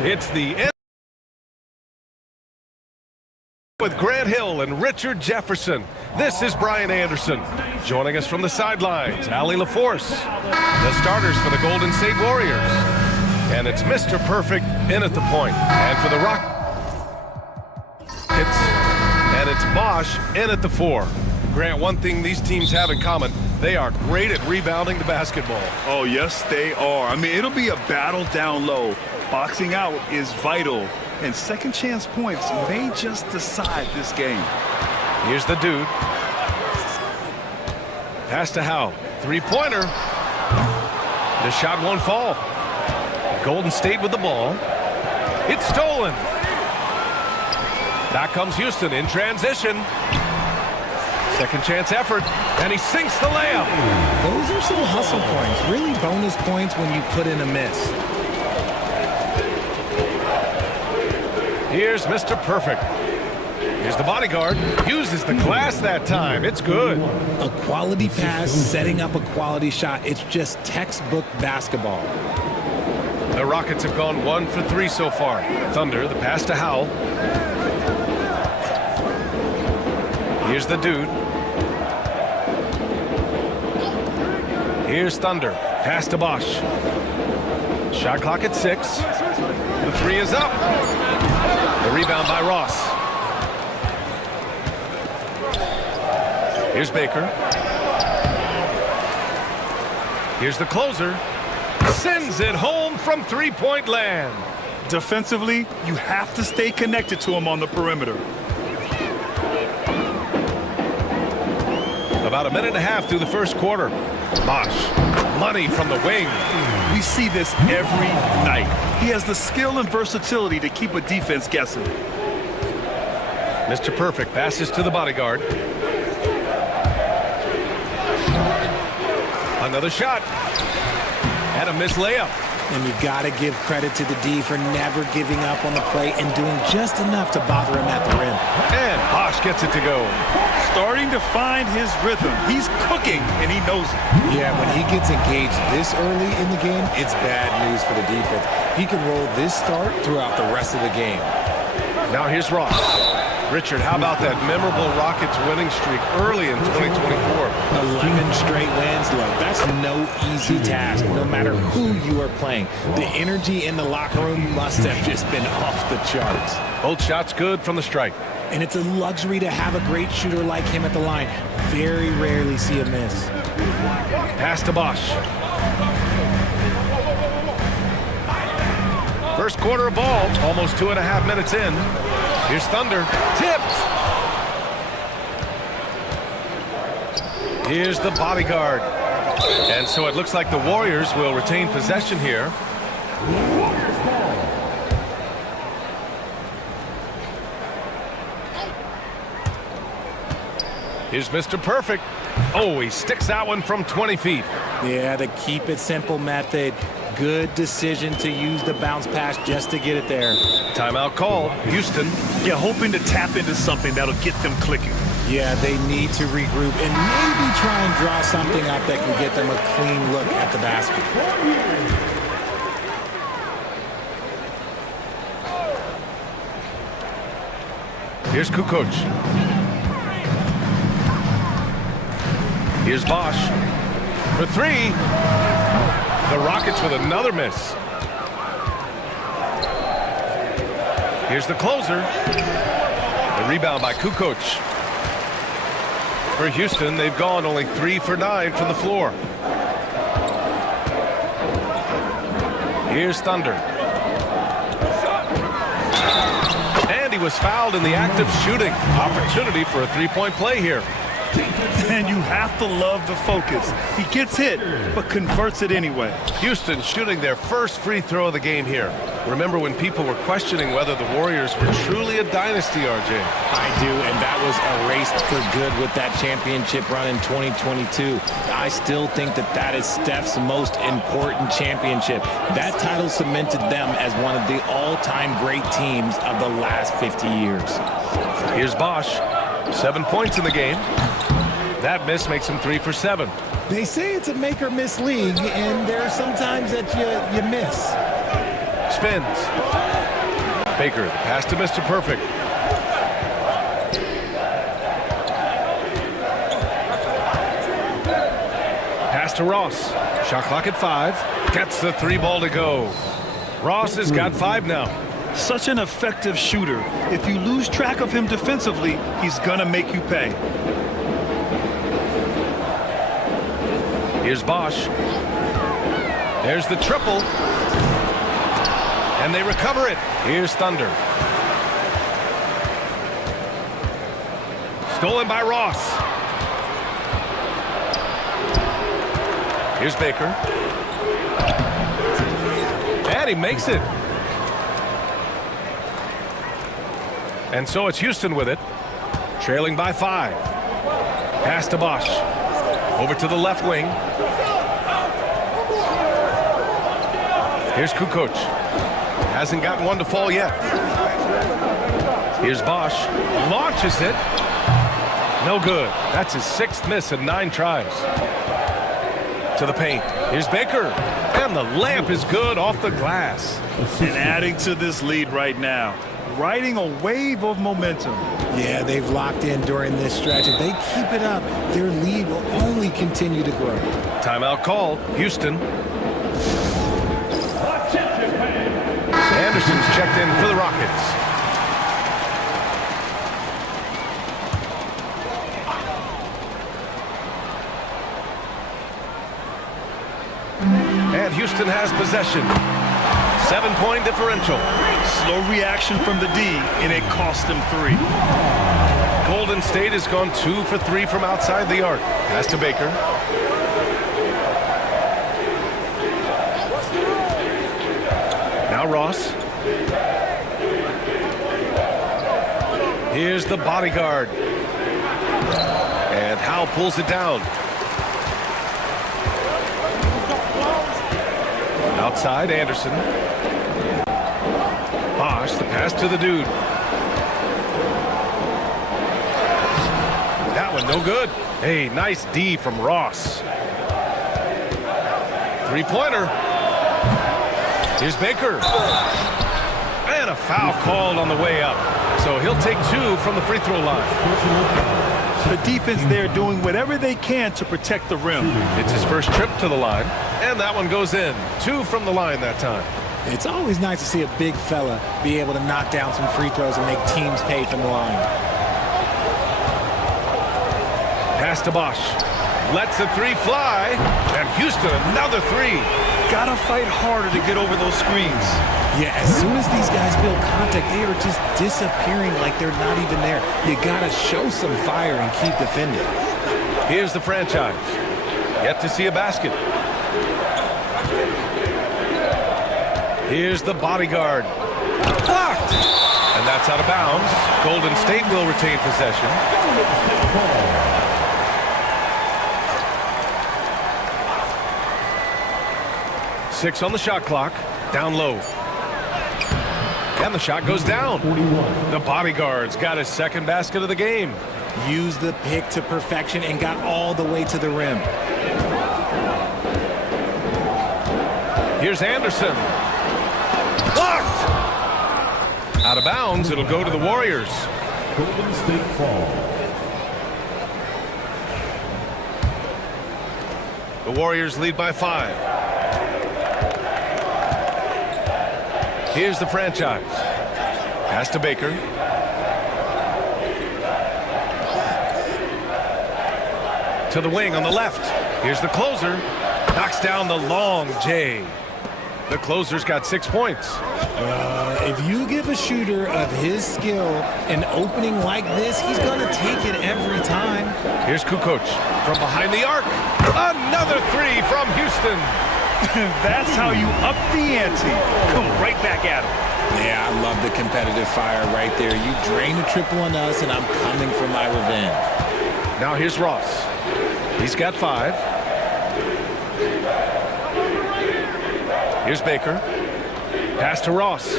It's the end with Grant Hill and Richard Jefferson. This is Brian Anderson. Joining us from the sidelines, Allie LaForce. The starters for the Golden State Warriors. And it's Mr. Perfect in at the point. And for the Rockets, and it's Bosch in at the 4. Grant, one thing these teams have in common, they are great at rebounding the basketball. Oh, yes, they are. I mean, it'll be a battle down low. Boxing out is vital, and second chance points may just decide this game. Here's the dude. Pass to Howe. Three-pointer. The shot won't fall. Golden State with the ball. It's stolen. Back comes Houston in transition. Second chance effort, and he sinks the layup. Those are some hustle points, really bonus points when you put in a miss. Here's Mr. Perfect. Here's the bodyguard. Uses the glass that time. It's good. A quality pass, setting up a quality shot. It's just textbook basketball. The Rockets have gone 1 for 3 so far. Thunder, the pass to Howe. Here's the dude. Here's Thunder. Pass to Bosch. Shot clock at 6. The 3 is up. The rebound by Ross. Here's Baker. Here's the closer. Sends it home from three-point land. Defensively, you have to stay connected to him on the perimeter. About a minute and a half through the first quarter. Bosch, money from the wing. We see this every night. He has the skill and versatility to keep a defense guessing. Mr. Perfect passes to the bodyguard. Another shot. And a missed layup. And you got to give credit to the D for never giving up on the play and doing just enough to bother him at the rim. And Bosch gets it to go. Starting to find his rhythm. He's cooking, and he knows it. Yeah, when he gets engaged this early in the game, it's bad news for the defense. He can roll this start throughout the rest of the game. Now here's Ross. Richard, how about that memorable Rockets winning streak early in 2024? 11 straight wins, look, that's no easy task, no matter who you are playing. The energy in the locker room must have just been off the charts. Both shots good from the strike. And it's a luxury to have a great shooter like him at the line. Very rarely see a miss. Pass to Bosch. First quarter of ball, almost 2.5 minutes in. Here's Thunder, tipped. Here's the bodyguard. And so it looks like the Warriors will retain possession here. Here's Mr. Perfect. Oh, he sticks that one from 20 feet. Yeah, the keep it simple method. Good decision to use the bounce pass just to get it there. Timeout call. Houston. Yeah, hoping to tap into something that'll get them clicking. Yeah, they need to regroup and maybe try and draw something up that can get them a clean look at the basket. Here's Kukoc. Here's Bosch. For 3. The Rockets with another miss. Here's the closer. The rebound by Kukoc. For Houston, they've gone only 3 for 9 from the floor. Here's Thunder. And he was fouled in the act of shooting. Opportunity for a three-point play here. And you have to love the focus. He gets hit, but converts it anyway. Houston shooting their first free throw of the game here. Remember when people were questioning whether the Warriors were truly a dynasty, RJ? I do, and that was erased for good with that championship run in 2022. I still think that is Steph's most important championship. That title cemented them as one of the all-time great teams of the last 50 years. Here's Bosch. 7 points in the game. That miss makes him 3 for 7. They say it's a make-or-miss league, and there are some times that you miss. spins. Baker, the pass to Mr. Perfect. Pass to Ross. Shot clock at 5. Gets the 3 ball to go. Ross has got 5 now. Such an effective shooter. If you lose track of him defensively, he's gonna make you pay. Here's Bosch. There's the triple. And they recover it. Here's Thunder. Stolen by Ross. Here's Baker. And he makes it. And so it's Houston with it. Trailing by 5. Pass to Bosch. Over to the left wing. Here's Kukoc. Hasn't gotten one to fall yet. Here's Bosch. Launches it. No good. That's his 6th miss in 9 tries. To the paint. Here's Baker. And the layup is good off the glass. And adding to this lead right now. Riding a wave of momentum. Yeah, they've locked in during this stretch. If they keep it up, their lead will only continue to grow. Timeout called. Houston. Anderson's checked in for the Rockets. And Houston has possession. 7-point differential. Slow reaction from the D, and it cost them 3. Golden State has gone 2 for 3 from outside the arc. Pass to Baker. Now Ross. Here's the bodyguard. And Howe pulls it down. Outside, Anderson. Bosch, the pass to the dude. That one no good. Hey, nice D from Ross. 3-pointer. Here's Baker. And a foul called on the way up. So he'll take 2 from the free throw line. The defense there doing whatever they can to protect the rim. It's his first trip to the line. And that one goes in. 2 from the line that time. It's always nice to see a big fella be able to knock down some free throws and make teams pay from the line. Pass to Bosch. Lets the 3 fly. And Houston, another 3. Gotta fight harder to get over those screens. Yeah, as soon as these guys build contact, they are just disappearing like they're not even there. You gotta show some fire and keep defending. Here's the franchise. Yet to see a basket. Here's the bodyguard. Blocked! And that's out of bounds. Golden State will retain possession. 6 on the shot clock. Down low. And the shot goes down. The bodyguard's got his 2nd basket of the game. Used the pick to perfection and got all the way to the rim. Here's Anderson. Blocked! Out of bounds. It'll go to the Warriors. Golden State fall. The Warriors lead by 5. Here's the franchise. Pass to Baker. To the wing on the left. Here's the closer. Knocks down the long J. The closer's got 6 points. If you give a shooter of his skill an opening like this, he's going to take it every time. Here's Kukoc from behind the arc. Another 3 from Houston. That's how you up the ante. Come right back at him. Yeah, I love the competitive fire right there. You drain a triple on us, and I'm coming for my revenge. Now here's Ross. He's got 5. Here's Baker. Pass to Ross.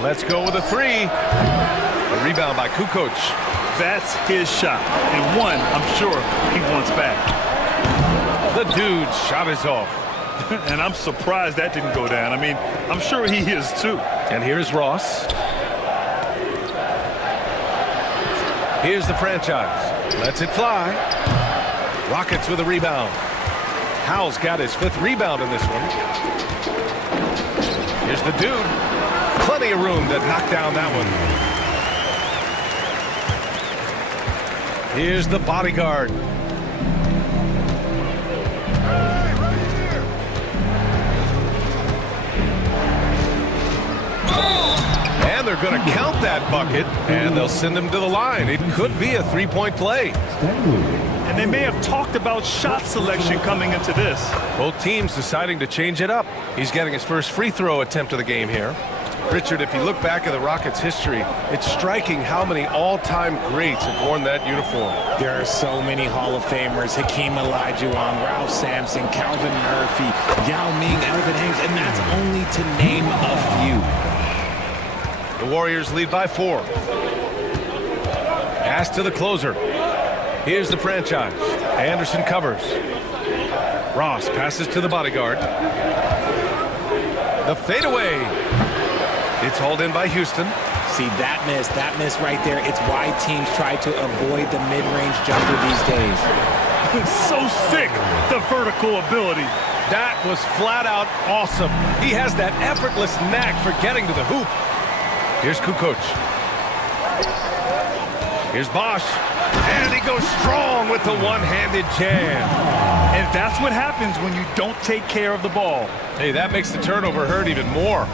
Let's go with a 3. A rebound by Kukoc. That's his shot. And one, I'm sure, he wants back. The dude's shot is off. And I'm surprised that didn't go down. I mean, I'm sure he is too. And here's Ross. Here's the franchise. Lets it fly. Rockets with a rebound. Howell's got his 5th rebound in this one. Here's the dude. Plenty of room to knock down that one. Here's the bodyguard. And they're going to count that bucket, and they'll send him to the line. It could be a 3-point play. And they may have talked about shot selection coming into this. Both teams deciding to change it up. He's getting his first free throw attempt of the game here. Richard, if you look back at the Rockets' history, it's striking how many all-time greats have worn that uniform. There are so many Hall of Famers. Hakeem Olajuwon, Ralph Sampson, Calvin Murphy, Yao Ming, Elvin Hayes, and that's only to name a few. The Warriors lead by 4. Pass to the closer. Here's the franchise. Anderson covers. Ross passes to the bodyguard. The fadeaway. It's hauled in by Houston. See, that miss right there. It's why teams try to avoid the mid-range jumper these days. It's so sick, the vertical ability. That was flat out awesome. He has that effortless knack for getting to the hoop. Here's Kukoc. Here's Bosch. And he goes strong with the one-handed jam. And that's what happens when you don't take care of the ball. Hey, that makes the turnover hurt even more.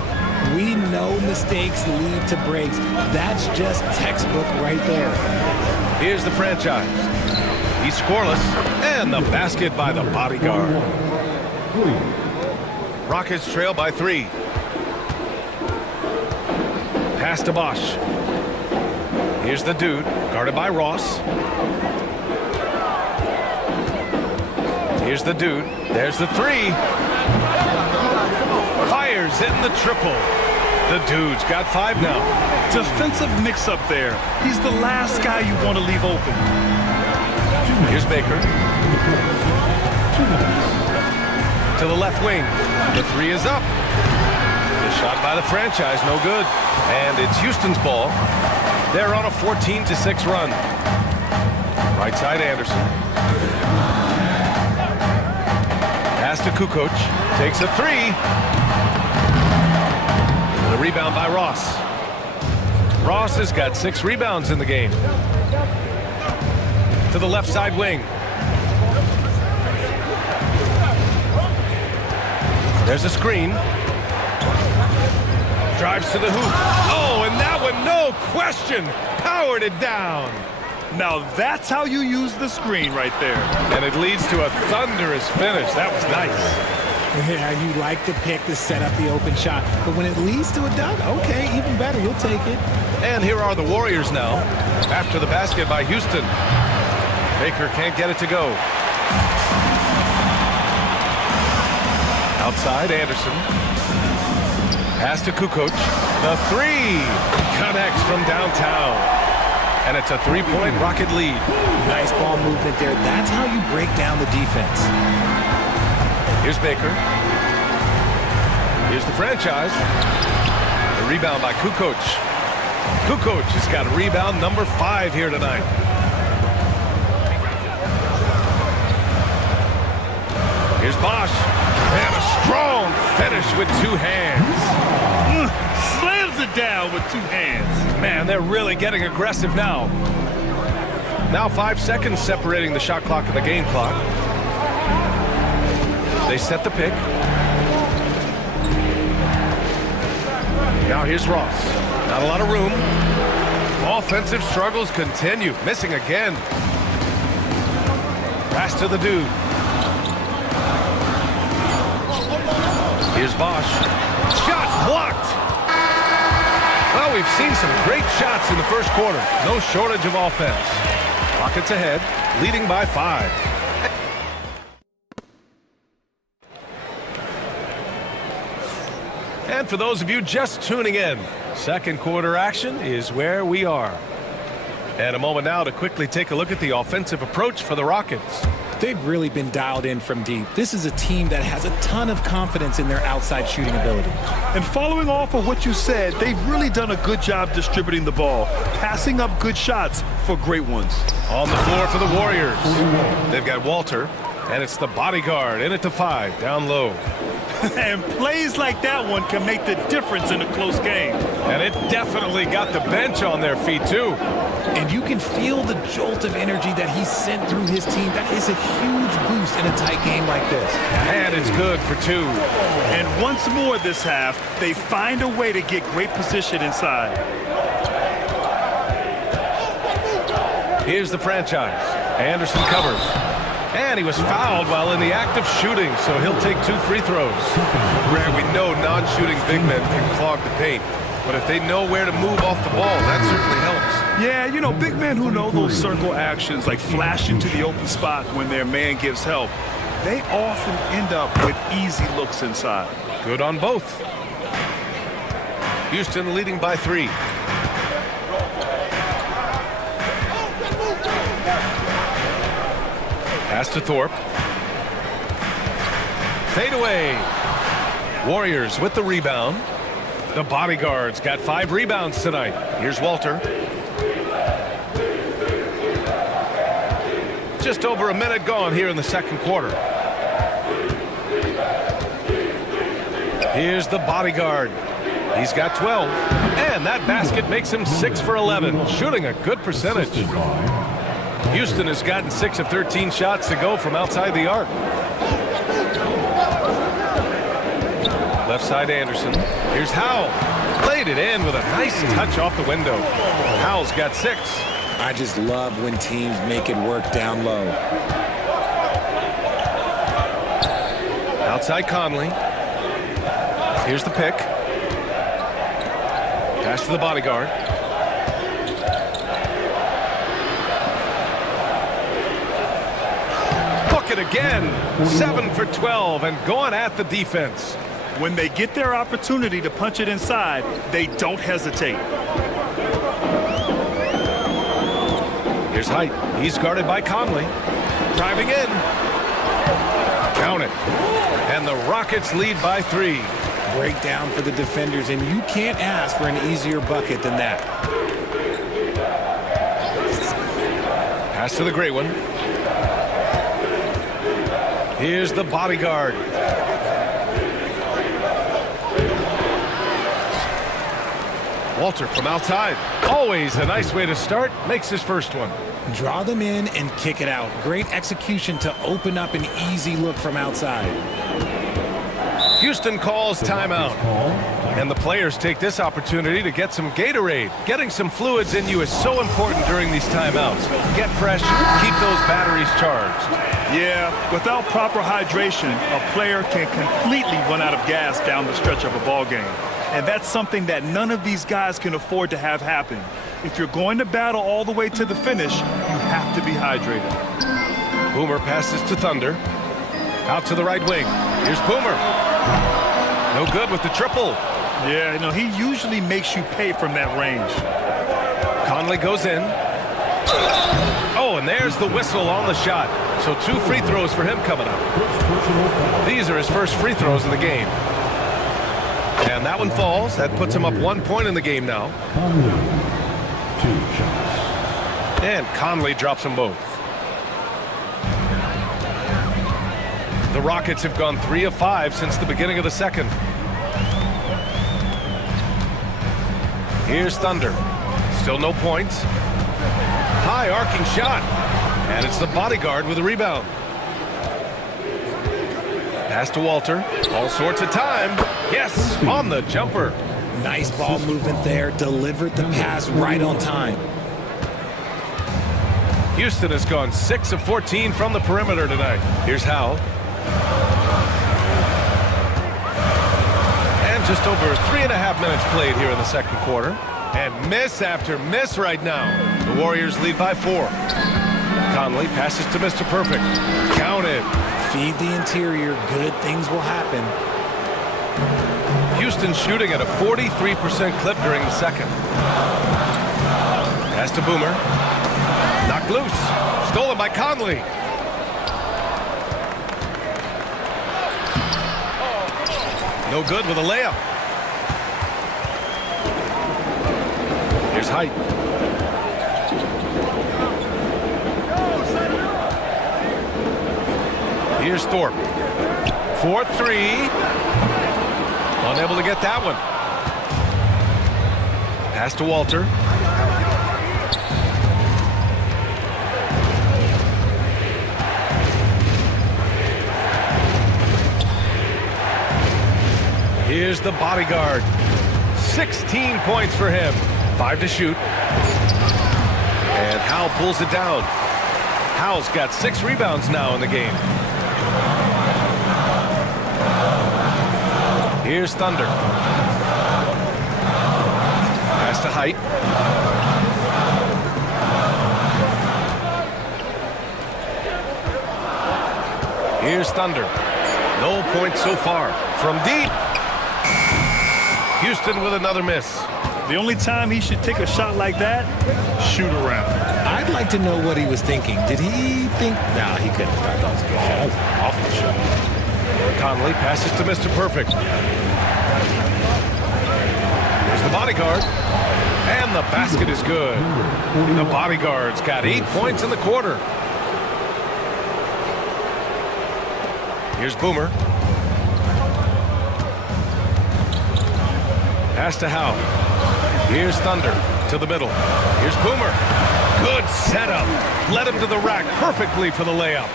We know mistakes lead to breaks. That's just textbook right there. Here's the franchise. He's scoreless. And the basket by the bodyguard. Rockets trail by 3. Pass to Bosch. Here's the dude, guarded by Ross. Here's the dude. There's the 3. Fires hitting the triple. The dude's got 5 now. Defensive mix-up there. He's the last guy you want to leave open. Here's Baker. To the left wing. The 3 is up. The shot by the franchise, no good. And it's Houston's ball. They're on a 14-6 run. Right side, Anderson. Pass to Kukoc. Takes a 3. The rebound by Ross. Ross has got 6 rebounds in the game. To the left side wing. There's a screen. Drives to the hoop. Oh, and that one, no question, powered it down. Now that's how you use the screen right there. And it leads to a thunderous finish. That was nice. Yeah, you like to pick to set up the open shot, but when it leads to a dunk, okay, even better, you'll take it. And here are the Warriors now, after the basket by Houston. Baker can't get it to go. Outside, Anderson. Pass to Kukoc. The 3 connects from downtown. And it's a 3-point Rocket lead. Nice ball movement there. That's how you break down the defense. Here's Baker. Here's the franchise. The rebound by Kukoc. Kukoc has got a rebound number 5 here tonight. Here's Bosch. And a strong finish with 2 hands. Slams it down with 2 hands. Man, they're really getting aggressive now. Now 5 seconds separating the shot clock and the game clock. They set the pick. Now here's Ross. Not a lot of room. Offensive struggles continue. Missing again. Pass to the dude. Here's Bosch. Shot blocked. Well, we've seen some great shots in the first quarter. No shortage of offense. Rockets ahead, leading by 5. And for those of you just tuning in, second quarter action is where we are. And a moment now to quickly take a look at the offensive approach for the Rockets. They've really been dialed in from deep. This is a team that has a ton of confidence in their outside shooting ability. And following off of what you said, they've really done a good job distributing the ball, passing up good shots for great ones. On the floor for the Warriors, they've got Walter, and it's the bodyguard in it to 5, down low. And plays like that one can make the difference in a close game. And it definitely got the bench on their feet, too. And you can feel the jolt of energy that he sent through his team. That is a huge boost in a tight game like this. And it's good for 2. And once more this half, they find a way to get great position inside. Here's the franchise. Anderson covers. And he was fouled while in the act of shooting, so he'll take 2 free throws. Grant, we know non-shooting big men can clog the paint, but if they know where to move off the ball, that certainly helps. Yeah, you know, big men who know those circle actions, like flash into the open spot when their man gives help, they often end up with easy looks inside. Good on both. Houston leading by 3. Pass to Thorpe. Fade away. Warriors with the rebound. The bodyguards got 5 rebounds tonight. Here's Walter. Just over a minute gone here in the second quarter. Here's the bodyguard. He's got 12. And that basket makes him 6 for 11, shooting a good percentage. Houston has gotten 6 of 13 shots to go from outside the arc. Left side Anderson. Here's Howell. Played it in with a nice touch off the window. Howell's got 6. I just love when teams make it work down low. Outside Conley. Here's the pick. Pass to the bodyguard. Book it again. 7 for 12 and going at the defense. When they get their opportunity to punch it inside, they don't hesitate. Here's Height. He's guarded by Conley. Driving in. Count it. And the Rockets lead by 3. Breakdown for the defenders, and you can't ask for an easier bucket than that. Pass to the gray one. Here's the bodyguard. Walter from outside. Always a nice way to start. Makes his first one. Draw them in and kick it out. Great execution to open up an easy look from outside. Houston calls timeout. And the players take this opportunity to get some Gatorade. Getting some fluids in you is so important during these timeouts. Get fresh, keep those batteries charged. Yeah, without proper hydration, a player can completely run out of gas down the stretch of a ball game. And that's something that none of these guys can afford to have happen. If you're going to battle all the way to the finish, you have to be hydrated. Boomer passes to Thunder. Out to the right wing. Here's Boomer. No good with the triple. Yeah, you know, he usually makes you pay from that range. Conley goes in. Oh, and there's the whistle on the shot. So 2 free throws for him coming up. These are his first free throws in the game. And that one falls. That puts him up 1 point in the game now. And Conley drops them both. The Rockets have gone 3 of 5 since the beginning of the second. Here's Thunder. Still no points. High arcing shot. And it's the bodyguard with a rebound. Pass to Walter. All sorts of time. Yes, on the jumper. Nice ball movement there. Delivered the pass right on time. Houston has gone 6 of 14 from the perimeter tonight. Here's Howell. And just over 3.5 minutes played here in the second quarter. And miss after miss right now. The Warriors lead by 4. Conley passes to Mr. Perfect. Counted. Feed the interior. Good things will happen. Houston shooting at a 43% clip during the second. Pass to Boomer. Knocked loose. Stolen by Conley. No good with a layup. Here's Height. Here's Thorpe. 4-3. Unable to get that one. Pass to Walter. Here's the bodyguard. 16 points for him. 5 to shoot. And Howell pulls it down. Howell's got 6 rebounds now in the game. Here's Thunder. Pass to Height. Here's Thunder. No points so far. From deep. Houston with another miss. The only time he should take a shot like that, shoot around. I'd like to know what he was thinking. Did he think? No, he couldn't have thought that was a good shot. That was an awful shot. Conley passes to Mr. Perfect. There's the bodyguard. And the basket is good. The bodyguard's got 8 points in the quarter. Here's Boomer. Pass to Howe. Here's Thunder to the middle. Here's Boomer. Good setup. Led him to the rack perfectly for the layup.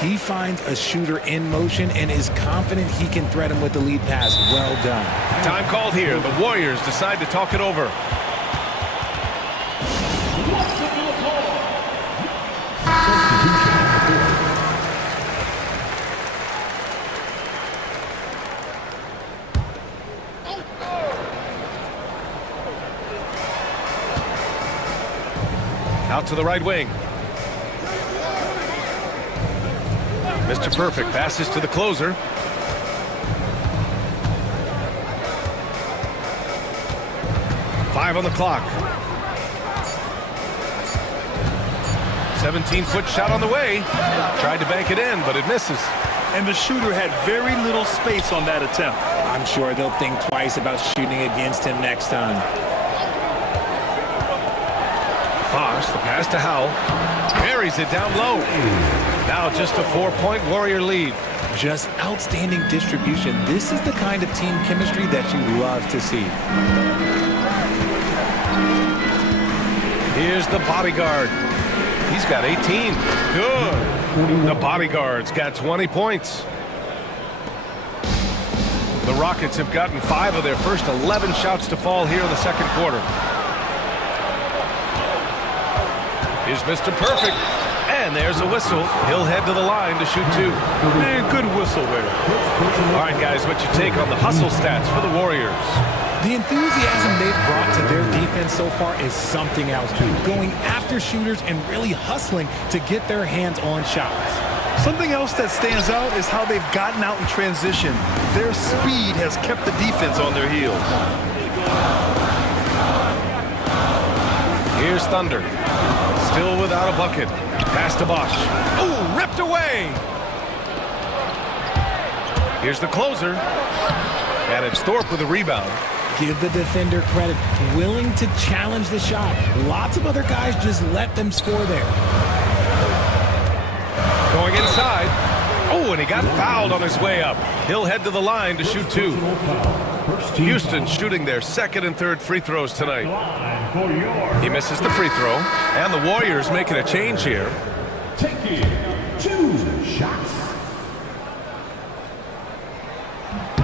He finds a shooter in motion and is confident he can thread him with the lead pass. Well done. Time called here. The Warriors decide to talk it over. Out to the right wing. Mr. Perfect passes to the closer. Five on the clock. 17-foot shot on the way. Tried to bank it in, but it misses. And the shooter had very little space on that attempt. I'm sure they'll think twice about shooting against him next time. Bosch, the pass to Howell. Carries it down low. Now just a 4-point Warrior lead. Just outstanding distribution. This is the kind of team chemistry that you love to see. Here's the bodyguard. He's got 18. Good. The bodyguard's got 20 points. The Rockets have gotten 5 of their first 11 shots to fall here in the second quarter. Here's Mr. Perfect. And there's a whistle. He'll head to the line to shoot 2. Man, good whistle there. All right, guys, what's your take on the hustle stats for the Warriors? The enthusiasm they've brought to their defense so far is something else. Going after shooters and really hustling to get their hands on shots. Something else that stands out is how they've gotten out in transition. Their speed has kept the defense on their heels. Here's Thunder. Still without a bucket. Pass to Bosch. Oh, ripped away. Here's the closer. And it's Thorpe with a rebound. Give the defender credit. Willing to challenge the shot. Lots of other guys just let them score there. Going inside. Oh, and he got fouled on his way up. He'll head to the line to shoot 2. Houston shooting their second and third free throws tonight. He misses the free throw. And the Warriors making a change here. Taking 2 shots.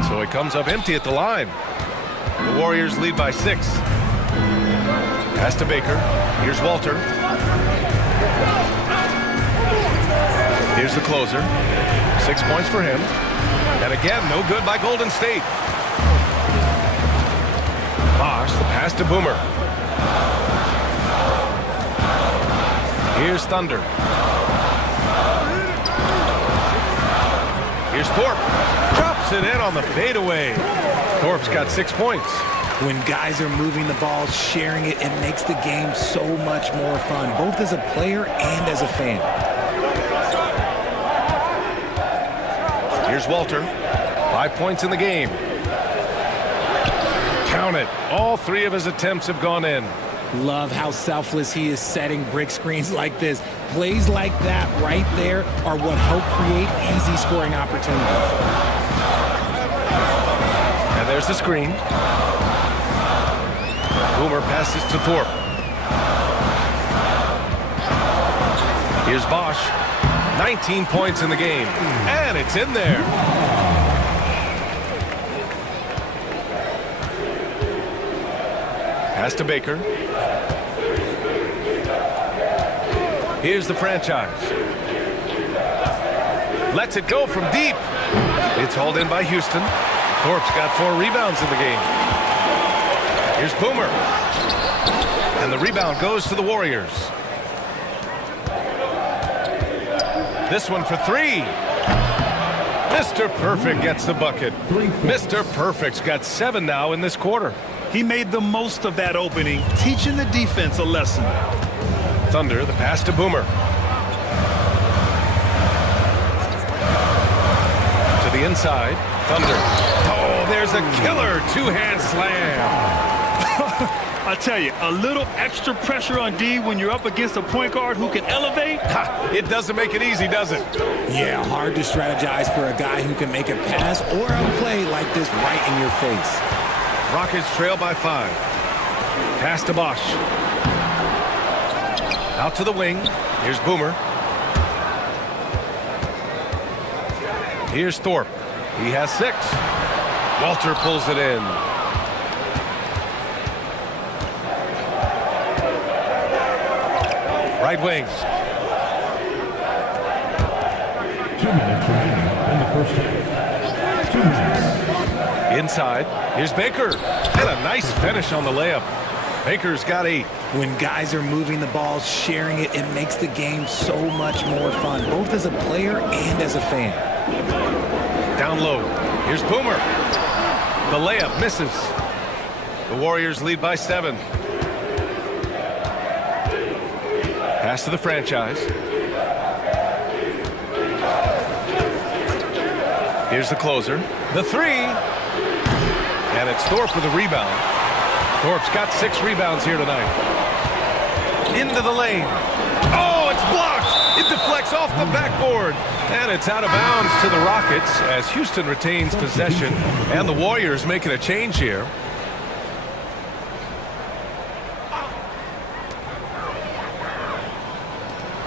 So he comes up empty at the line. The Warriors lead by 6. Pass to Baker. Here's Walter. Here's the closer. 6 points for him. And again, no good by Golden State. Bosch, the pass to Boomer. Here's Thunder. Here's Thorpe. Drops it in on the fadeaway. Thorpe's got 6 points. When guys are moving the ball, sharing it, it makes the game so much more fun, both as a player and as a fan. Here's Walter. 5 points in the game. Count it. All 3 of his attempts have gone in. Love how selfless he is setting brick screens like this. Plays like that right there are what help create easy scoring opportunities. And there's the screen. Boomer passes to Thorpe. Here's Bosch. 19 points in the game. And it's in there. Pass to Baker. Here's the franchise. Lets it go from deep. It's hauled in by Houston. Thorpe's got 4 rebounds in the game. Here's Boomer. And the rebound goes to the Warriors. This one for 3. Mr. Perfect gets the bucket. Mr. Perfect's got 7 now in this quarter. He made the most of that opening, teaching the defense a lesson. Thunder, the pass to Boomer. To the inside, Thunder. Oh, there's a killer 2-hand slam. I tell you, a little extra pressure on D when you're up against a point guard who can elevate. Ha, it doesn't make it easy, does it? Yeah, hard to strategize for a guy who can make a pass or a play like this right in your face. Rockets trail by 5. Pass to Bosch. Out to the wing. Here's Boomer. Here's Thorpe. He has 6. Walter pulls it in. Right wing. 2 minutes remaining in the first half. 2 minutes. Inside. Here's Baker. And a nice finish on the layup. Baker's got 8. When guys are moving the ball, sharing it, it makes the game so much more fun, both as a player and as a fan. Down low. Here's Boomer. The layup misses. The Warriors lead by 7. Pass to the franchise. Here's the closer. The 3. And it's Thorpe with a rebound. Thorpe's got 6 rebounds here tonight. Into the lane. Oh, it's blocked. It deflects off the backboard. And it's out of bounds to the Rockets as Houston retains possession. And the Warriors making a change here.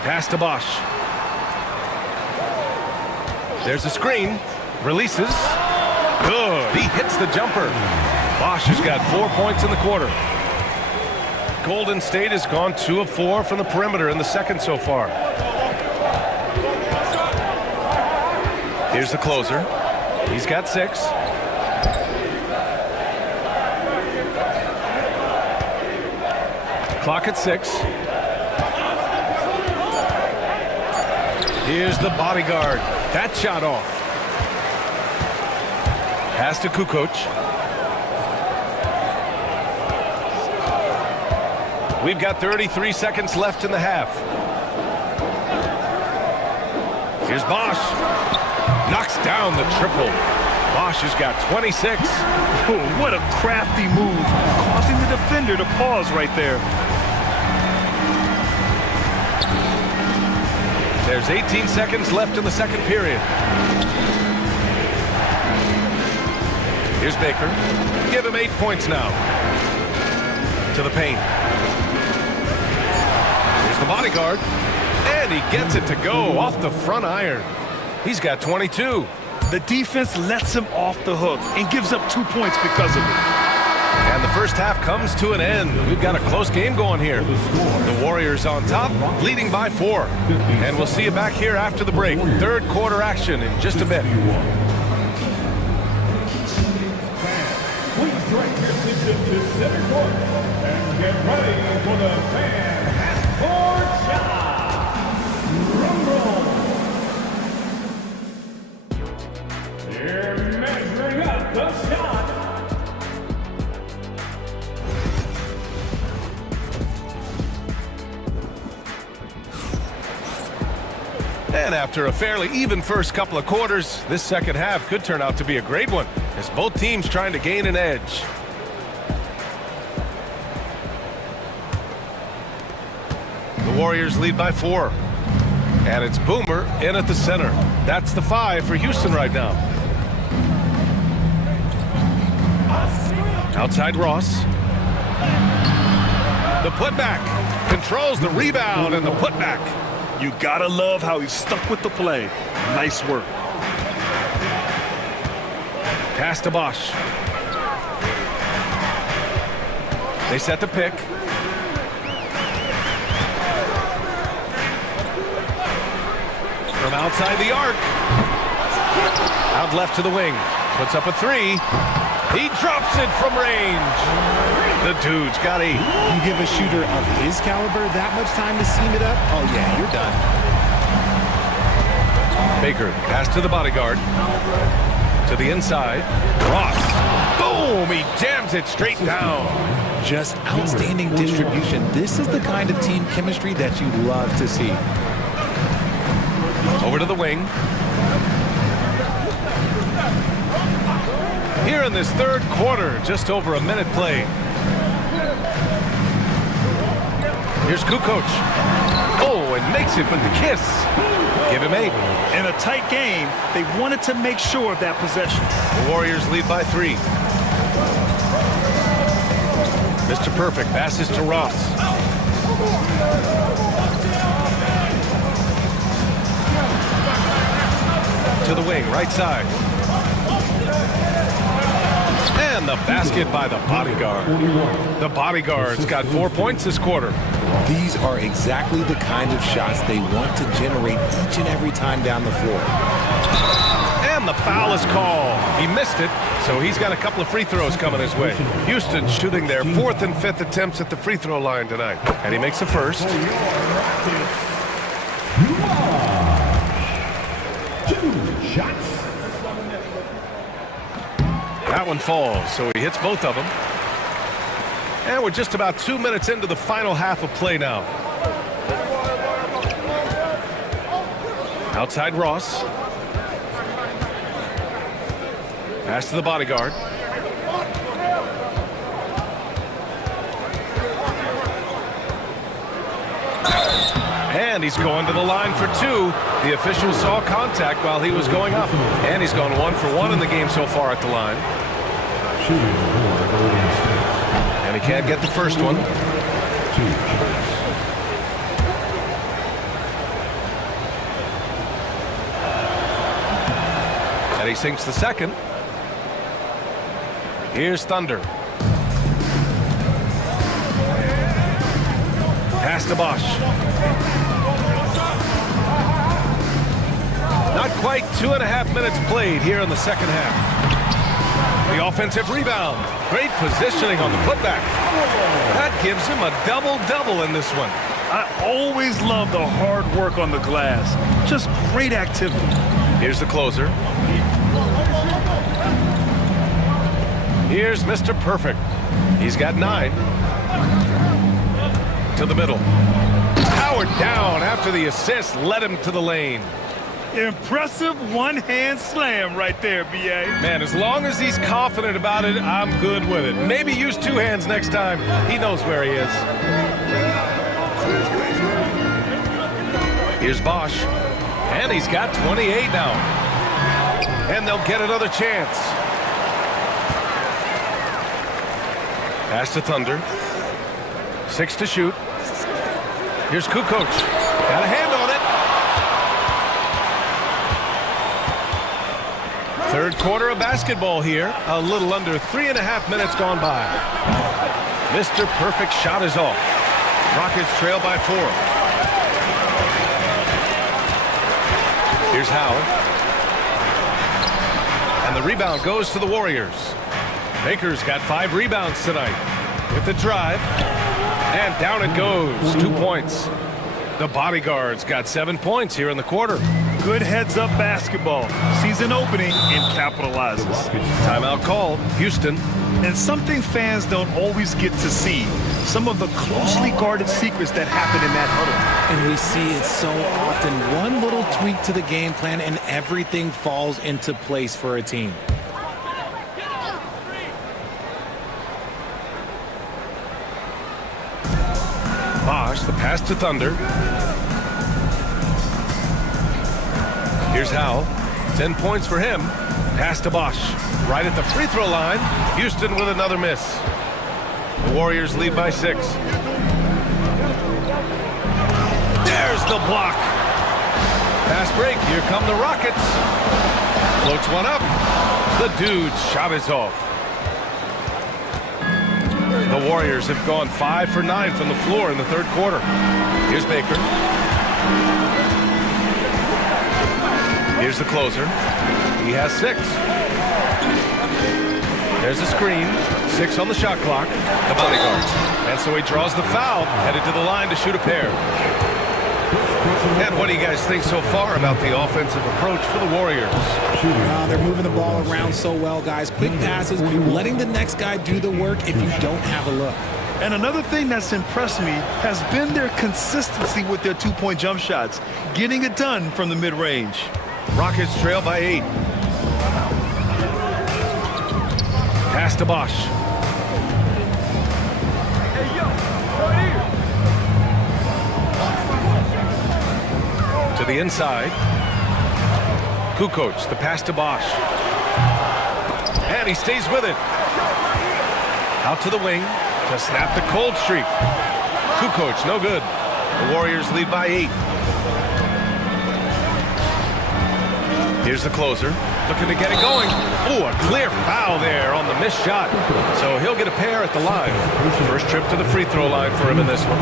Pass to Bosch. There's a screen. Releases. Good. He hits the jumper. Bosch has got 4 points in the quarter. Golden State has gone 2 of 4 from the perimeter in the second so far. Here's the closer. He's got 6. Clock at 6. Here's the bodyguard. That shot off. Pass to Kukoc. We've got 33 seconds left in the half. Here's Bosch. Knocks down the triple. Bosch has got 26. Oh, what a crafty move, causing the defender to pause right there. There's 18 seconds left in the second period. Here's Baker. Give him 8 points now. To the paint. Here's the bodyguard. And he gets it to go off the front iron. He's got 22. The defense lets him off the hook and gives up 2 points because of it. And the first half comes to an end. We've got a close game going here. The Warriors on top, leading by 4. And we'll see you back here after the break. Third quarter action in just a bit. Please direct your attention to center court and get ready for the fan half-court shot. Rumble. They're measuring up the shot. And after a fairly even first couple of quarters, this second half could turn out to be a great one as both teams trying to gain an edge. Warriors lead by 4. And it's Boomer in at the center. That's the 5 for Houston right now. Outside Ross. The putback. Controls the rebound and the putback. You gotta love how he stuck with the play. Nice work. Pass to Bosch. They set the pick. From outside the arc. Out left to the wing. Puts up a 3. He drops it from range. The dude's got 8. You give a shooter of his caliber that much time to seam it up, oh yeah, you're done. Baker, pass to the bodyguard. To the inside. Ross. Boom! He jams it straight down. Just outstanding distribution. This is the kind of team chemistry that you love to see. Over to the wing. Here in this third quarter, just over a minute played. Here's Kukoc. Oh, and makes it with the kiss. Give him 8. In a tight game, they wanted to make sure of that possession. The Warriors lead by 3. Mr. Perfect passes to Ross. To the wing, right side. And the basket by the bodyguard. The bodyguard's got 4 points this quarter. These are exactly the kind of shots they want to generate each and every time down the floor. And the foul is called. He missed it, so he's got a couple of free throws coming his way. Houston shooting their 4th and 5th attempts at the free throw line tonight. And he makes the first. 2 shots. That one falls, so he hits both of them. And we're just about 2 minutes into the final half of play now. Outside Ross. Pass to the bodyguard. And he's going to the line for 2. The official saw contact while he was going up. And he's gone 1 for 1 in the game so far at the line. And he can't get the first one. 2 And he sinks the second. Here's Thunder. Pass to Bosch. Not quite 2.5 minutes played here in the second half. The offensive rebound. Great positioning on the putback. That gives him a double-double in this one. I always love the hard work on the glass. Just great activity. Here's the closer. Here's Mr. Perfect. He's got 9. To the middle. Powered down after the assist led him to the lane. Impressive one-hand slam right there, B.A. Man, as long as he's confident about it, I'm good with it. Maybe use 2 hands next time. He knows where he is. Here's Bosch. And he's got 28 now. And they'll get another chance. Pass to Thunder. 6 to shoot. Here's Kukoc. Got a hand on it. Third quarter of basketball here. A little under 3.5 minutes gone by. Mr. Perfect shot is off. Rockets trail by 4. Here's Howard. And the rebound goes to the Warriors. Baker's got 5 rebounds tonight. With the drive. And down it goes. 2 points. The bodyguard's got 7 points here in the quarter. Good heads-up basketball. Sees an opening and capitalizes. Timeout called. Houston. And something fans don't always get to see. Some of the closely guarded secrets that happen in that huddle. And we see it so often. One little tweak to the game plan and everything falls into place for a team. Bosch. Kukoc, the pass to Thunder. Here's Howell. 10 points for him. Pass to Bosch. Right at the free throw line. Houston with another miss. The Warriors lead by 6. There's the block. Fast break. Here come the Rockets. Floats one up. The dude, Shabazov. The Warriors have gone 5 for 9 from the floor in the third quarter. Here's Baker. Here's the closer. He has 6. There's a screen. 6 on the shot clock. The bodyguard. And so he draws the foul, headed to the line to shoot a pair. And what do you guys think so far about the offensive approach for the Warriors? They're moving the ball around so well, guys. Quick passes, letting the next guy do the work if you don't have a look. And another thing that's impressed me has been their consistency with their two-point jump shots, getting it done from the mid-range. Rockets trail by 8. Pass to Bosch. To the inside. Kukoc, the pass to Bosch. And he stays with it. Out to the wing to snap the cold streak. Kukoc, no good. The Warriors lead by 8. Here's the closer, looking to get it going. Ooh, a clear foul there on the missed shot. So he'll get a pair at the line. First trip to the free throw line for him in this one.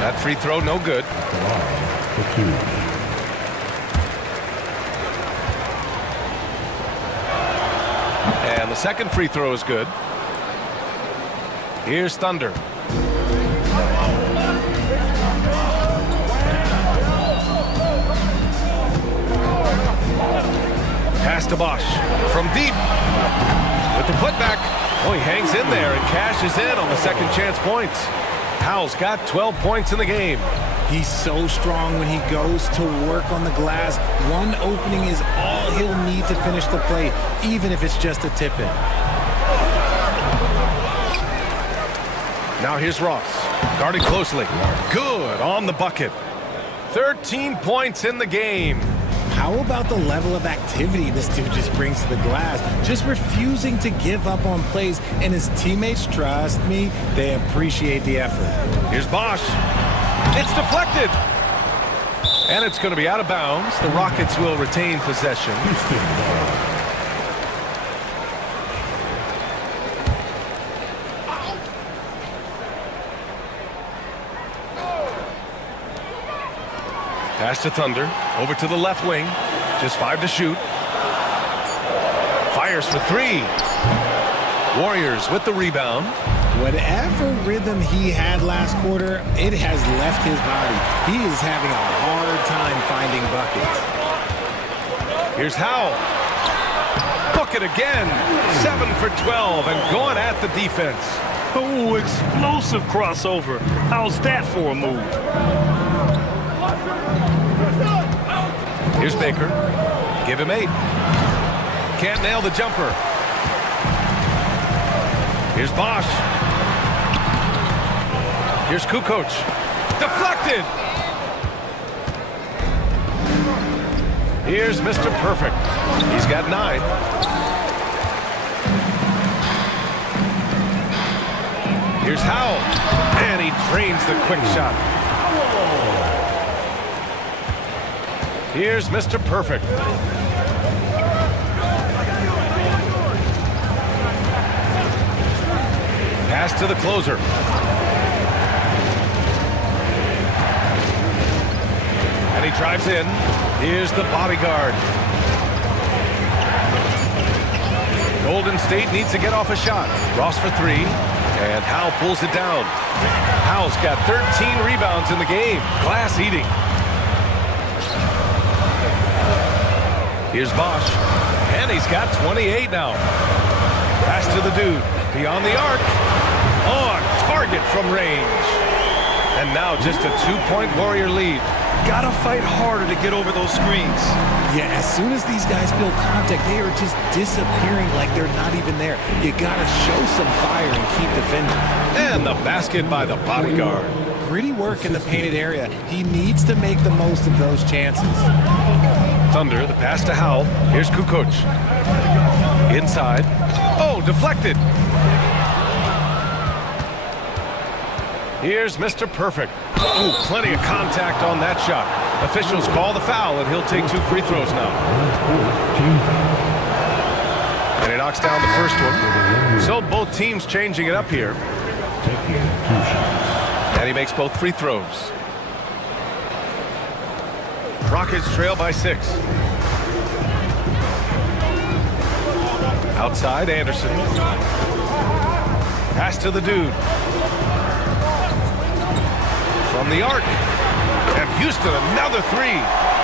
That free throw, no good. And the second free throw is good. Here's Thunder. Pass to Bosch from deep with the putback. Oh, he hangs in there and cashes in on the second chance points. Howell's got 12 points in the game. He's so strong when he goes to work on the glass. One opening is all he'll need to finish the play, even if it's just a tip-in. Now here's Ross, guarded closely. Good on the bucket. 13 points in the game. How about the level of activity this dude just brings to the glass? Just refusing to give up on plays, and his teammates, trust me, they appreciate the effort. Here's Bosch. It's deflected. And it's going to be out of bounds. The Rockets will retain possession. Pass to Thunder. Over to the left wing. Just 5 to shoot. Fires for 3. Warriors with the rebound. Whatever rhythm he had last quarter, it has left his body. He is having a hard time finding buckets. Here's Howell. Book it again. 7 for 12 and going at the defense. Oh, explosive crossover. How's that for a move? Here's Baker. Give him 8. Can't nail the jumper. Here's Bosch. Here's Kukoc. Deflected. Here's Mr. Perfect. He's got 9. Here's Howell. And he drains the quick shot. Here's Mr. Perfect. Pass to the closer. And he drives in. Here's the bodyguard. Golden State needs to get off a shot. Ross for 3. And Howell pulls it down. Howell's got 13 rebounds in the game. Glass eating. Here's Bosch. And he's got 28 now. Pass to the dude. Beyond the arc. Oh, a target from range. And now just a 2-point Warrior lead. Gotta fight harder to get over those screens. Yeah, as soon as these guys feel contact, they are just disappearing like they're not even there. You gotta show some fire and keep defending. And the basket by the bodyguard. Gritty work in the painted area. He needs to make the most of those chances. Thunder, the pass to Howell. Here's Kukoc. Inside. Oh, deflected. Here's Mr. Perfect. Oh, plenty of contact on that shot. Officials call the foul, and he'll take 2 free throws now. And he knocks down the first one. So both teams changing it up here. And he makes both free throws. Rockets trail by 6. Outside, Anderson. Pass to the dude. From the arc. And Houston, another 3.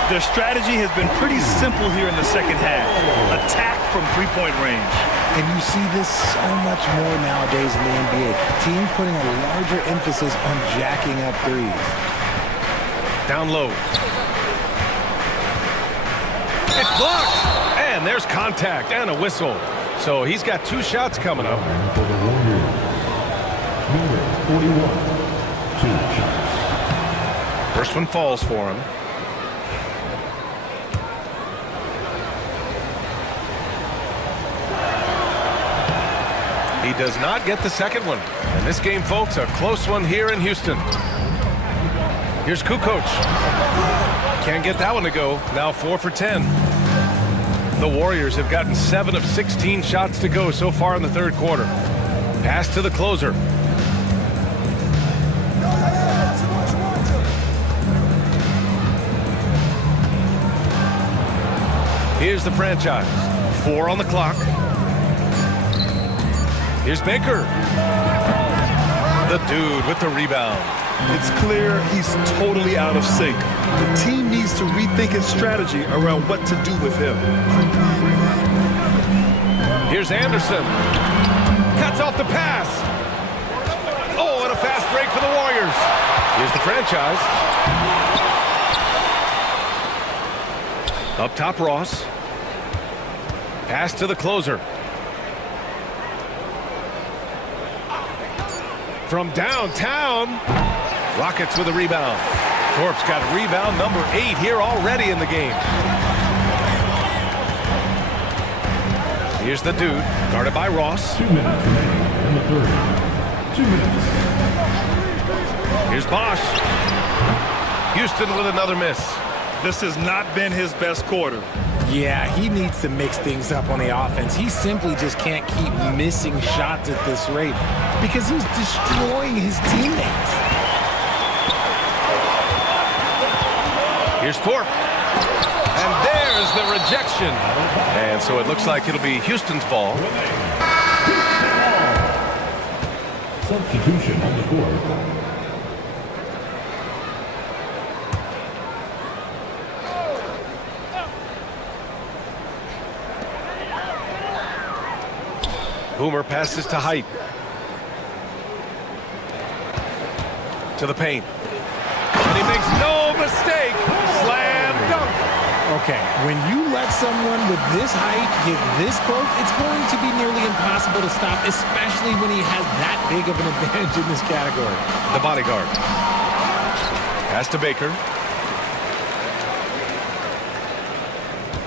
Their strategy has been pretty simple here in the second half. Attack from three-point range. And you see this so much more nowadays in the NBA. Teams putting a larger emphasis on jacking up threes. Down low. It's blocked. And there's contact and a whistle. So he's got 2 shots coming up. For the Warriors, number 41, 2 shots. First one falls for him. He does not get the second one. And this game, folks, a close one here in Houston. Here's Kukoc. Can't get that one to go. Now 4 for 10. The Warriors have gotten 7 of 16 shots to go so far in the third quarter. Pass to the closer. Here's the franchise. 4 on the clock. Here's Baker. The dude with the rebound. It's clear he's totally out of sync. The team needs to rethink its strategy around what to do with him. Here's Anderson. Cuts off the pass. Oh, and a fast break for the Warriors. Here's the franchise. Up top, Ross. Pass to the closer. From downtown. Rockets with a rebound. Thorpe's got rebound number 8 here already in the game. Here's the dude, guarded by Ross. 2 minutes remaining in the third. 2 minutes. Here's Bosch. Houston with another miss. This has not been his best quarter. Yeah, he needs to mix things up on the offense. He simply just can't keep missing shots at this rate because he's destroying his teammates. Here's Thorpe. And there's the rejection. And so it looks like it'll be Houston's ball. Substitution on the court. Boomer passes to Height. To the paint. And he makes no mistake. Slam dunk. Okay, when you let someone with this height get this close, it's going to be nearly impossible to stop, especially when he has that big of an advantage in this category. The bodyguard. Pass to Baker.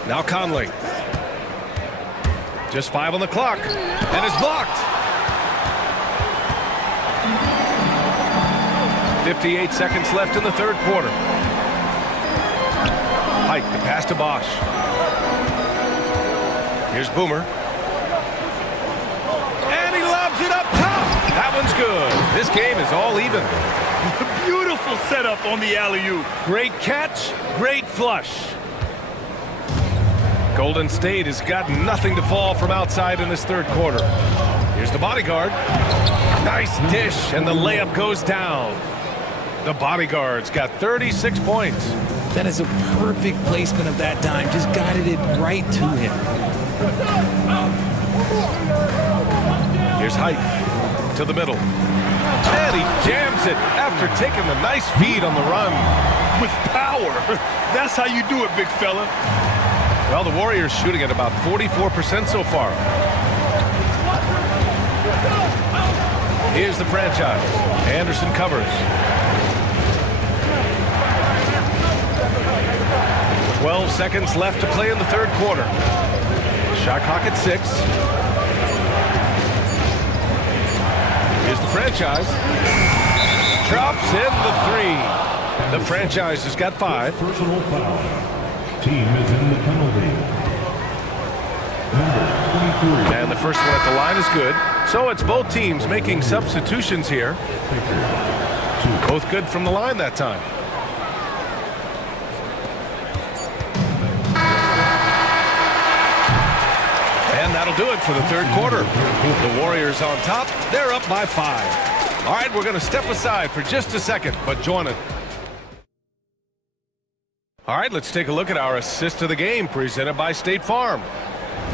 Now Conley. Just 5 on the clock. And it's blocked. 58 seconds left in the third quarter. Height, the pass to Bosch. Here's Boomer. And he lobs it up top. That one's good. This game is all even. Beautiful setup on the alley-oop. Great catch, great flush. Golden State has got nothing to fall from outside in this third quarter. Here's the bodyguard. Nice dish, and the layup goes down. The bodyguard's got 36 points. That is a perfect placement of that dime. Just guided it right to him. Here's Height. to the middle. And he jams it after taking the nice feed on the run. With power. That's how you do it, big fella. Well, the Warriors shooting at about 44% so far. Here's the franchise. Anderson covers. 12 seconds left to play in the third quarter. Shot clock at 6. Here's the franchise. Drops in the 3. The franchise has got 5. Personal foul. Team is in the penalty. Number 23. And the first one at the line is good. So it's both teams making substitutions here. Both good from the line that time. And that'll do it for the third quarter. The Warriors on top. They're up by 5. All right, we're going to step aside for just a second, but join it. All right, let's take a look at our assist of the game presented by State Farm.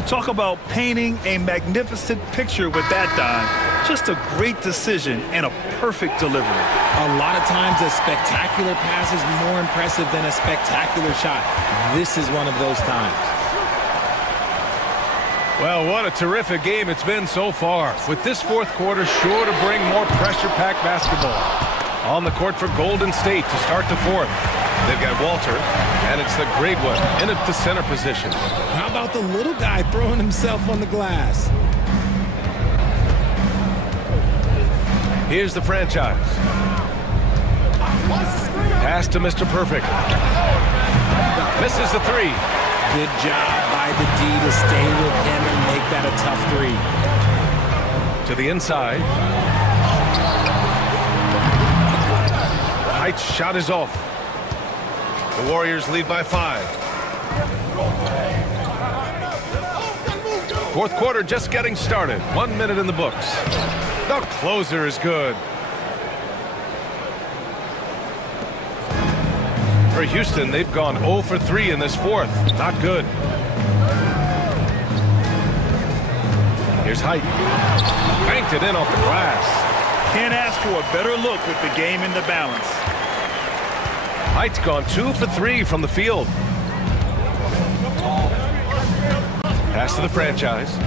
Talk about painting a magnificent picture with that dime. Just a great decision and a perfect delivery. A lot of times a spectacular pass is more impressive than a spectacular shot. This is one of those times. Well, what a terrific game it's been so far. With this fourth quarter sure to bring more pressure-packed basketball. On the court for Golden State to start the fourth. They've got Walter, and it's the great one in at the center position. How about the little guy throwing himself on the glass? Here's the franchise. Pass to Mr. Perfect. Misses the 3. Good job by the D to stay with him and make that a tough 3. To the inside. Height's shot is off. The Warriors lead by 5. Fourth quarter just getting started. 1 minute in the books. The closer is good. For Houston, they've gone 0 for 3 in this fourth. Not good. Here's Height. Banked it in off the glass. Can't ask for a better look with the game in the balance. Height's gone 2 for 3 from the field. Pass to the franchise.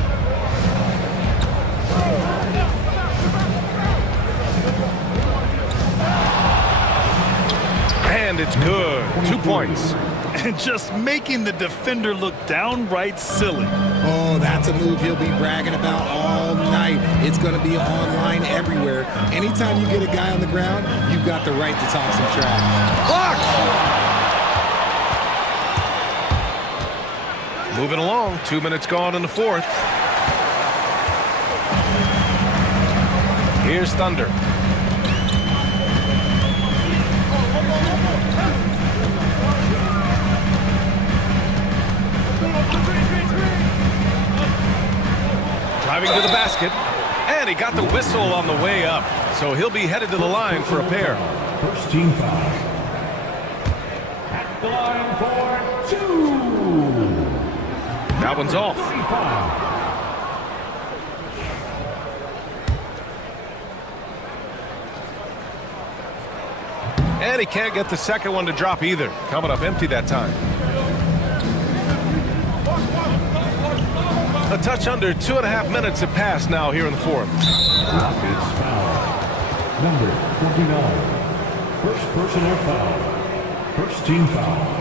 And it's good. 2 points. And just making the defender look downright silly. Oh, that's a move he'll be bragging about all night. It's going to be online everywhere. Anytime you get a guy on the ground, you've got the right to talk some trash. Blocked! Moving along. 2 minutes gone in the fourth. Here's Thunder. Driving to the basket, and he got the whistle on the way up, so he'll be headed to the line for a pair. First team foul. At the line for 2. That one's off. And he can't get the second one to drop either. Coming up empty that time. A touch under 2.5 minutes have passed now here in the fourth. Rockets foul. Number 29. First personal foul. First team foul.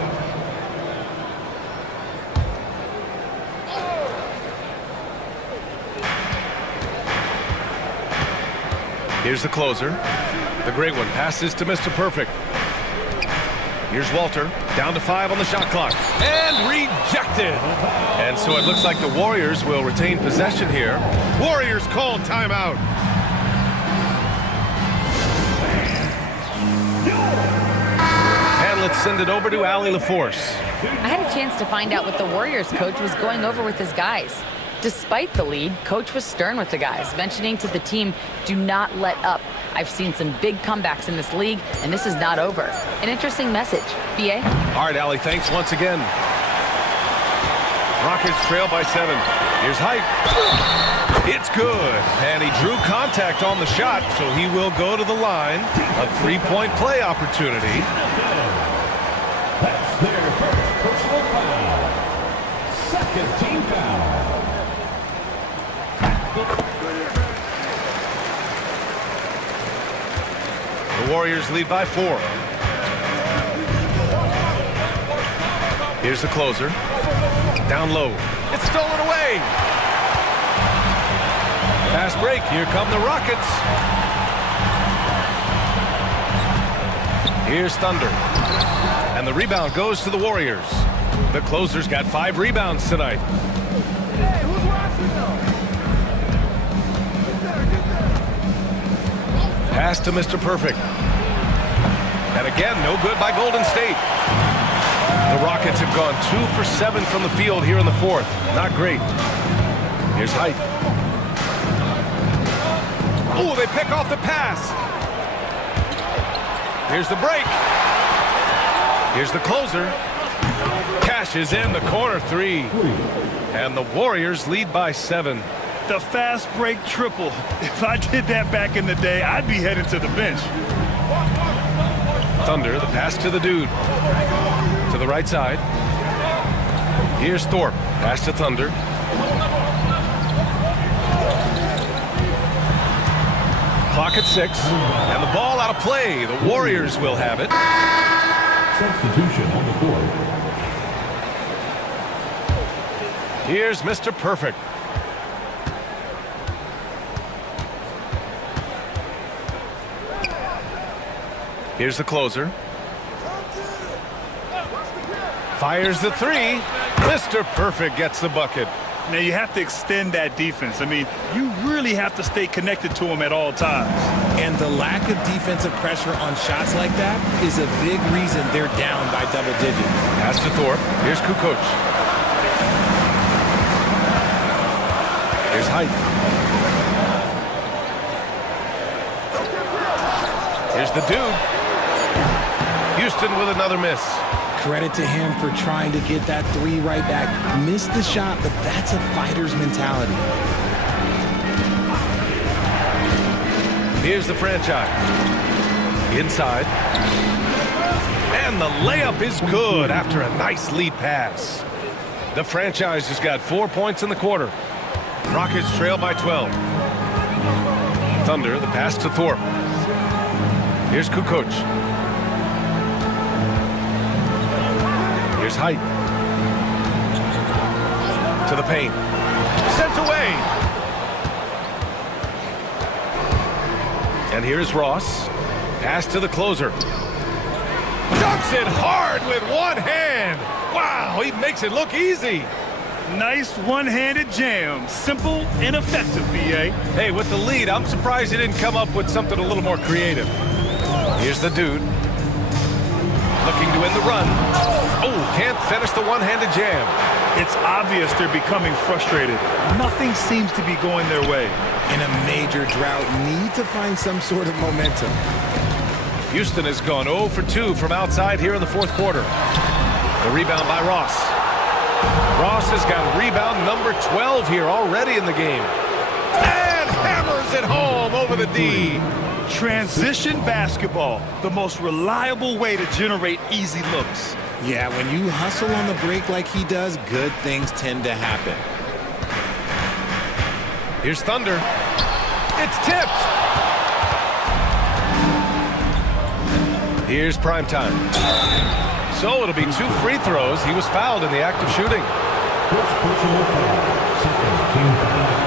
Here's the closer. The great one passes to Mr. Perfect. Here's Walter, down to 5 on the shot clock, and rejected. And so it looks like the Warriors will retain possession here. Warriors call timeout. And let's send it over to Allie LaForce. I had a chance to find out what the Warriors coach was going over with his guys. Despite the lead, coach was stern with the guys, mentioning to the team, do not let up. I've seen some big comebacks in this league, and this is not over. An interesting message. B.A.? All right, Allie, thanks once again. Rockets trail by 7. Here's Height. It's good. And he drew contact on the shot, so he will go to the line. A 3-point play opportunity. That's their first personal foul. Second team foul. The Warriors lead by 4. Here's the closer. Down low. It's stolen away. Fast break. Here come the Rockets. Here's Thunder. And the rebound goes to the Warriors. The closer's got 5 rebounds tonight. Pass to Mr. Perfect. And again, no good by Golden State. The Rockets have gone 2 for 7 from the field here in the 4th. Not great. Here's Height. Oh, they pick off the pass. Here's the break. Here's the closer. Cashes in the corner 3. And the Warriors lead by 7. The fast break triple. If I did that back in the day, I'd be headed to the bench. Thunder, the pass to the dude. To the right side. Here's Thorpe. Pass to Thunder. Clock at 6. And the ball out of play. The Warriors will have it. Substitution on the court. Here's Mr. Perfect. Here's the closer. Fires the 3. Mr. Perfect gets the bucket. Now, you have to extend that defense. I mean, you really have to stay connected to them at all times. And the lack of defensive pressure on shots like that is a big reason they're down by double digits. Pass to Thorpe. Here's Kukoc. Here's Height. Here's the dude. Houston with another miss. Credit to him for trying to get that 3 right back. Missed the shot, but that's a fighter's mentality. Here's the franchise. Inside. And the layup is good after a nice lead pass. The franchise has got 4 points in the quarter. Rockets trail by 12. Thunder, the pass to Thorpe. Here's Kukoc. Here's Height. To the paint. Sent away. And here's Ross. Pass to the closer. Dunks it hard with one hand. Wow, he makes it look easy. Nice one-handed jam. Simple and effective, B.A. Hey, with the lead, I'm surprised he didn't come up with something a little more creative. Here's the dude. Looking to win the run. Oh, can't finish the one-handed jam. It's obvious they're becoming frustrated. Nothing seems to be going their way. In a major drought, need to find some sort of momentum. Houston has gone 0 for 2 from outside here in the 4th quarter. The rebound by Ross. Ross has got rebound number 12 here already in the game. And hammers it home over the D. Transition basketball, the most reliable way to generate easy looks. Yeah, when you hustle on the break like he does, good things tend to happen. Here's Thunder. It's tipped. Here's primetime. So it'll be 2 free throws. He was fouled in the act of shooting. First personal foul. Second team foul.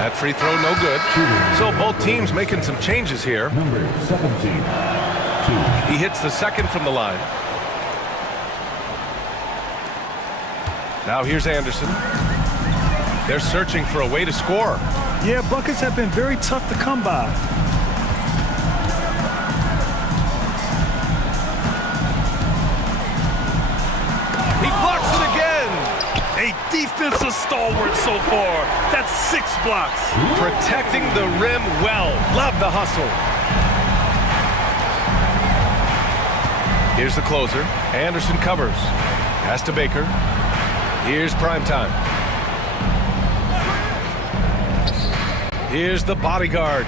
That free throw no good. So both teams making some changes here. Number 17. 2. He hits the second from the line. Now here's Anderson. They're searching for a way to score. Yeah, buckets have been very tough to come by. He blocks it again. A defensive stalwart so far. That's 6 blocks. Protecting the rim well. Love the hustle. Here's the closer. Anderson covers. Pass to Baker. Here's prime time. Here's the bodyguard.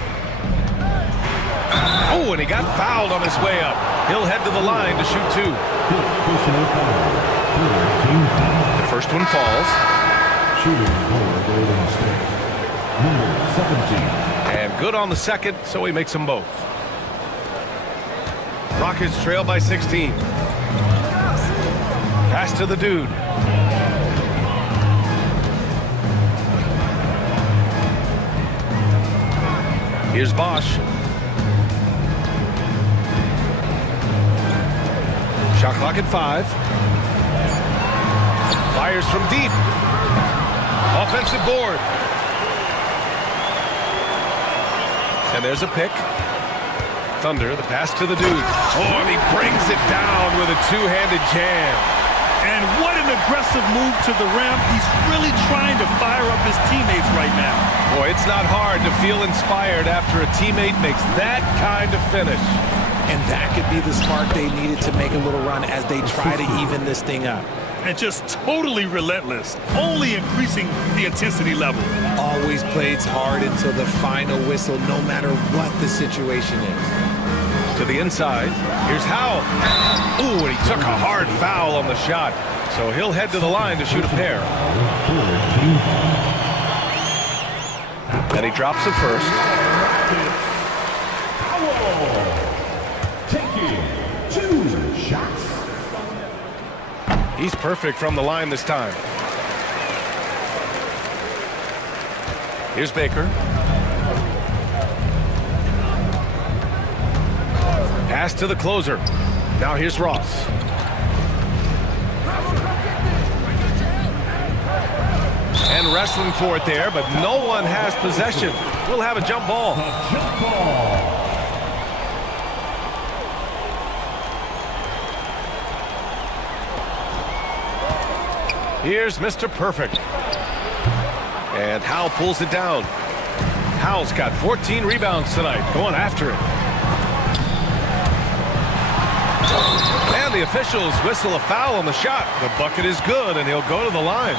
Oh, and he got fouled on his way up. He'll head to the line to shoot 2. The first one falls. Shooting for Golden State, number 17. And good on the second, so he makes them both. Rockets trail by 16. Pass to the dude. Here's Bosch. Shot clock at 5. Fires from deep. Offensive board. And there's a pick. Thunder, the pass to the dude. Oh, and he brings it down with a two-handed jam. And what an aggressive move to the rim. He's really trying to fire up his teammates right now. Boy, it's not hard to feel inspired after a teammate makes that kind of finish. And that could be the spark they needed to make a little run as they try to even this thing up. And just totally relentless, only increasing the intensity level. Always plays hard until the final whistle, no matter what the situation is. To the inside, here's Howell. Ooh, and he took a hard foul on the shot. So he'll head to the line to shoot a pair. And he drops it first. Taking 2 shots. He's perfect from the line this time. Here's Baker. Pass to the closer. Now here's Ross. And wrestling for it there, but no one has possession. We'll have a jump ball. Jump ball. Here's Mr. Perfect. And Howell pulls it down. Howell's got 14 rebounds tonight, going after it. And the officials whistle a foul on the shot. The bucket is good, and he'll go to the line.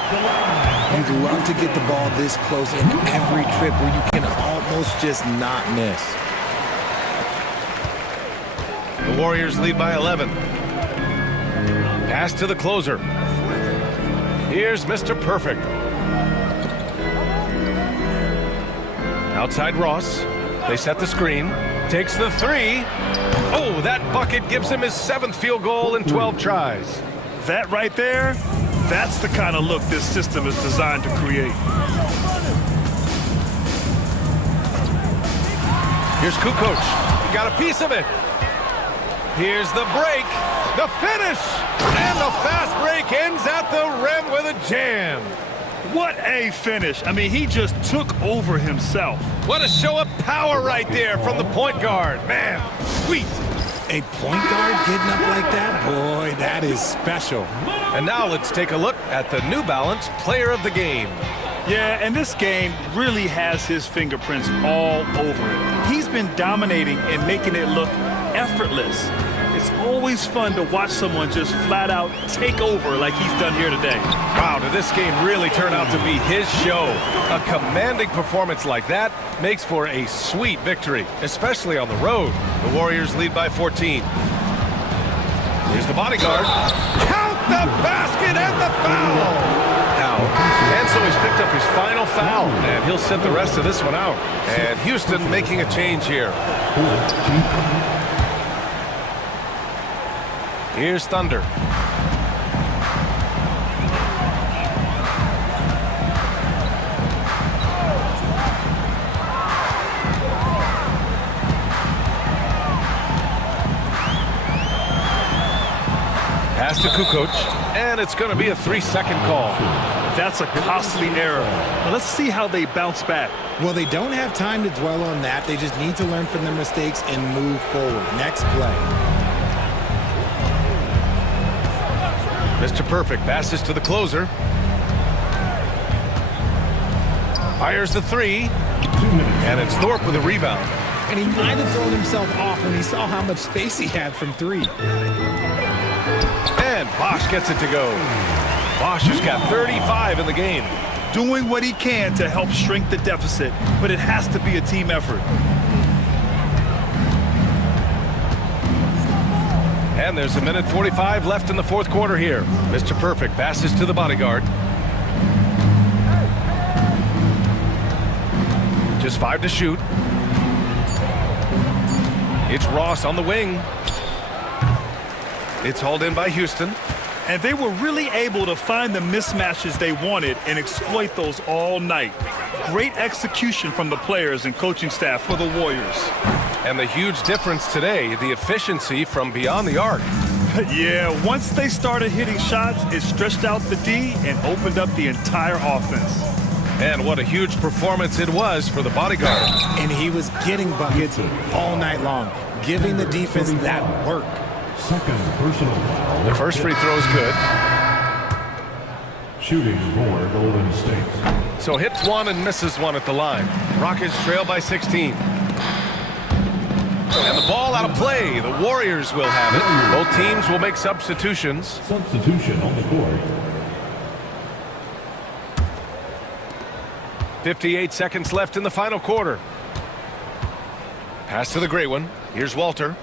You'd love to get the ball this close in every trip where you can almost just not miss. The Warriors lead by 11. Pass to the closer. Here's Mr. Perfect. Outside Ross. They set the screen. Takes the 3. Oh, that bucket gives him his 7th field goal in 12 tries. That right there, that's the kind of look this system is designed to create. Here's Kukoc. He got a piece of it. Here's the break. The finish. And the fast break ends at the rim with a jam. What a finish. I mean, he just took over himself. What a show of power right there from the point guard. Man, sweet. A point guard getting up like that? Boy, that is special. And now let's take a look at the New Balance Player of the Game. Yeah, and this game really has his fingerprints all over it. He's been dominating and making it look effortless. It's always fun to watch someone just flat out take over like he's done here today. Wow, did this game really turn out to be his show? A commanding performance like that makes for a sweet victory, especially on the road. The Warriors lead by 14. Here's the bodyguard. Count the basket and the foul! Now, and so he's picked up his final foul, and he'll sit the rest of this one out. And Houston making a change here. Here's Thunder. Pass to Kukoc, and it's going to be a 3-second call. That's a costly error. Now let's see how they bounce back. Well, they don't have time to dwell on that. They just need to learn from their mistakes and move forward. Next play. Mr. Perfect passes to the closer. Fires the 3. And it's Thorpe with a rebound. And he might have thrown himself off when he saw how much space he had from 3. And Bosch gets it to go. Bosch has got 35 in the game. Doing what he can to help shrink the deficit, but it has to be a team effort. And there's 1:45 left in the fourth quarter here. Mr. Perfect passes to the bodyguard. Just 5 to shoot. It's Ross on the wing. It's hauled in by Houston. And they were really able to find the mismatches they wanted and exploit those all night. Great execution from the players and coaching staff for the Warriors. And the huge difference today, the efficiency from beyond the arc. Yeah, once they started hitting shots, it stretched out the D and opened up the entire offense. And what a huge performance it was for the bodyguard. And he was getting buckets all night long, giving the defense that work. Second personal foul. The first free throw is good. Shooting for Golden State. So hits one and misses one at the line. Rockets trail by 16. And the ball out of play. The Warriors will have it. Both teams will make substitutions. Substitution on the court. 58 seconds left in the final quarter. Pass to the gray one. Here's Walter.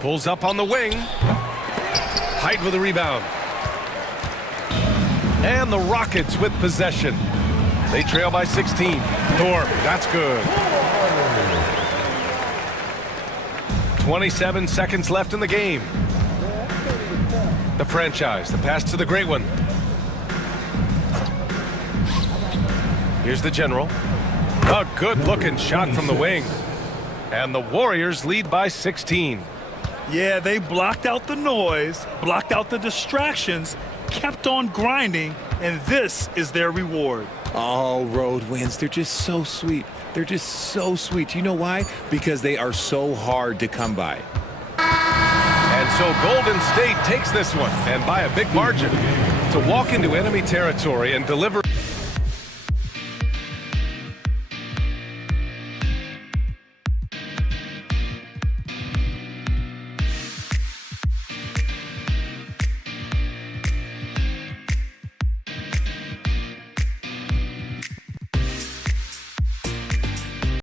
Pulls up on the wing. Hyde with a rebound. And the Rockets with possession. They trail by 16. Thorpe, that's good. 27 seconds left in the game. The franchise, the pass to the great one. Here's the general. A good-looking shot from the wing. And the Warriors lead by 16. Yeah, they blocked out the noise, blocked out the distractions, kept on grinding, and this is their reward. Oh, road wins. They're just so sweet. They're just so sweet. You know why? Because they are so hard to come by. And so Golden State takes this one, and by a big margin, to walk into enemy territory and deliver.